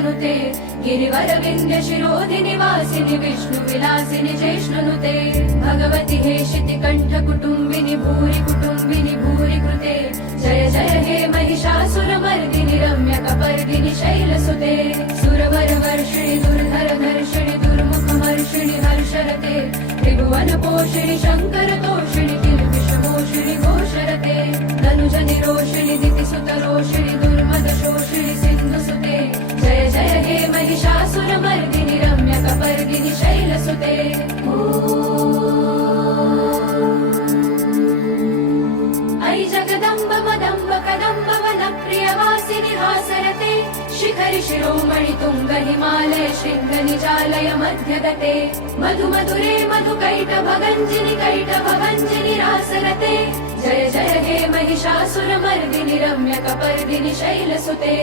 तनुते गिरिवर विंध्य शिरोधिनि वासिनि विष्णु विलासिनि जैष्णुनुते भगवति हेशिति कंठ कुटुंबिनि भूरि कृते जय जय हे महिषासुरमर्दिनि रम्य कपर्दिनि शैलसुते सुरवर वर्षिणि दुर्धर धर्षिणि दुर्मुखमर्षिणि हर्षरते त्रिभुवन पोषिणि शंकर तोषिणि किल्बिषमोषिणि घोषरते धनुजनि रोषिणि दितिसुत रोषिणि दुर्मद शोषिणि सिन्धुसुते जय जय हे महिषासुरमर्दिनि रम्य कपर्दिनि शैलसुते ऐ जगदम्ब मदम्ब कदम्ब वन प्रियवासिनि हासरते शिखरि शिरोमणि तुंग हिमालय शृंग निजालय मध्यगते मधु मधुरे मधुकैटभगञ्जिनि रासरते जय जय हे महिषासुरमर्दिनि रम्य कपर्दिनि शैलसुते